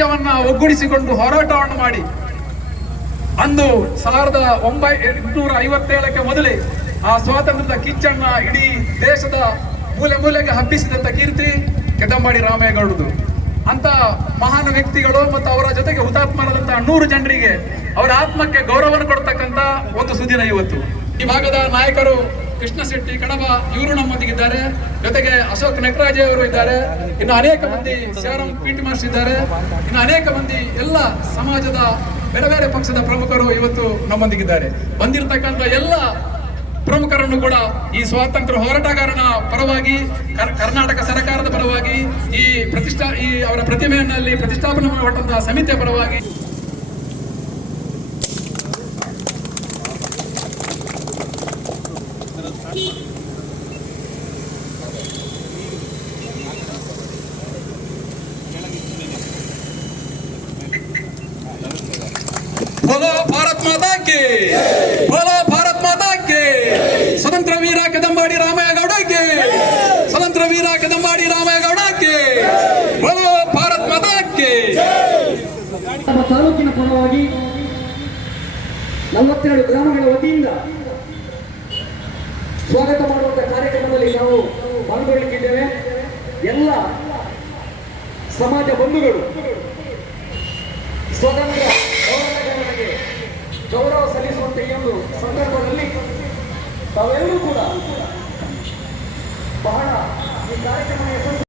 ಸಮಾಜವನ್ನ ಒಗ್ಗೂಡಿಸಿಕೊಂಡು ಹೋರಾಟವನ್ನು ಮಾಡಿ. ಅಂದು ಸಾವಿರದ ಒಂಬೈ ಐವತ್ತೇಳಕ್ಕೆ ಮೊದಲೇ ಆ ಸ್ವಾತಂತ್ರ್ಯದ ಕಿಚ್ಚನ್ನ ಇಡೀ ದೇಶದ ಮೂಲೆ ಮೂಲೆಗೆ ಹಬ್ಬಿಸಿದಂತ ಕೀರ್ತಿ ಕೆದಂಬಾಡಿ ರಾಮೇಗೌಡದು ಅಂತ ಮಹಾನ್ ವ್ಯಕ್ತಿಗಳು ಮತ್ತು ಅವರ ಜೊತೆಗೆ ಹುತಾತ್ಮರಾದಂತಹ ನೂರು ಜನರಿಗೆ ಅವರ ಆತ್ಮಕ್ಕೆ ಗೌರವವನ್ನು ಕೊಡ್ತಕ್ಕಂತ ಒಂದು ಸುದಿನ ಇವತ್ತು. ಈ ಭಾಗದ ನಾಯಕರು ಕೃಷ್ಣ ಶೆಟ್ಟಿ ಕಡಬ ಇವರು ನಮ್ಮೊಂದಿಗಿದ್ದಾರೆ. ಜೊತೆಗೆ ಅಶೋಕ್ ನೆಕ್ರಾಜೆ ಅವರು ಇದ್ದಾರೆ. ಇನ್ನು ಅನೇಕ ಮಂದಿ ಶಿವರಾಮ್ ಪೀಟಿ ಮಾಸ್ಟರ್ ಇದ್ದಾರೆ. ಇನ್ನು ಅನೇಕ ಮಂದಿ ಎಲ್ಲ ಸಮಾಜದ ಬೇರೆ ಬೇರೆ ಪಕ್ಷದ ಪ್ರಮುಖರು ಇವತ್ತು ನಮ್ಮೊಂದಿಗಿದ್ದಾರೆ. ಬಂದಿರತಕ್ಕಂಥ ಎಲ್ಲ ಪ್ರಮುಖರನ್ನು ಕೂಡ ಈ ಸ್ವಾತಂತ್ರ್ಯ ಹೋರಾಟಗಾರನ ಪರವಾಗಿ, ಕರ್- ಕರ್ನಾಟಕ ಸರ್ಕಾರದ ಪರವಾಗಿ, ಈ ಪ್ರತಿಷ್ಠಾ, ಈ ಅವರ ಪ್ರತಿಮೆಯಲ್ಲಿ ಪ್ರತಿಷ್ಠಾಪನೆ ಮಾಡುವಂತಹ ಸಮಿತಿಯ ಪರವಾಗಿ बोलो भारत माता के बोलो भारत माता के ಸ್ವತಂತ್ರ ವೀರ ಕದಂಬಾಡಿ ರಾಮಯ್ಯಗೌಡ के ಸ್ವತಂತ್ರ ವೀರ ಕದಂಬಾಡಿ ರಾಮಯ್ಯಗೌಡ के बोलो ಭಾರತ್ ಮಾತಾ के ನಮ್ಮ ತಾಲೂಕಿನ ಪರವಾಗಿ ನಲವತ್ತೆರಡು ಗ್ರಾಮಗಳ ವತಿಯಿಂದ ಸ್ವಾಗತ ಮಾಡುವಂತ ಕಾರ್ಯಕ್ರಮದಲ್ಲಿ ನಾವು ಪಾಲ್ಗೊಳ್ಳಲಿಕ್ಕಿದ್ದೇವೆ ಎಲ್ಲ ಸಮಾಜ ಬಂಧುಗಳು ತಾವೆಲ್ಲರೂ ಕೂಡ ಬಹಳ ಈ ಕಾರ್ಯಕ್ರಮ ಯಶಸ್ವಿ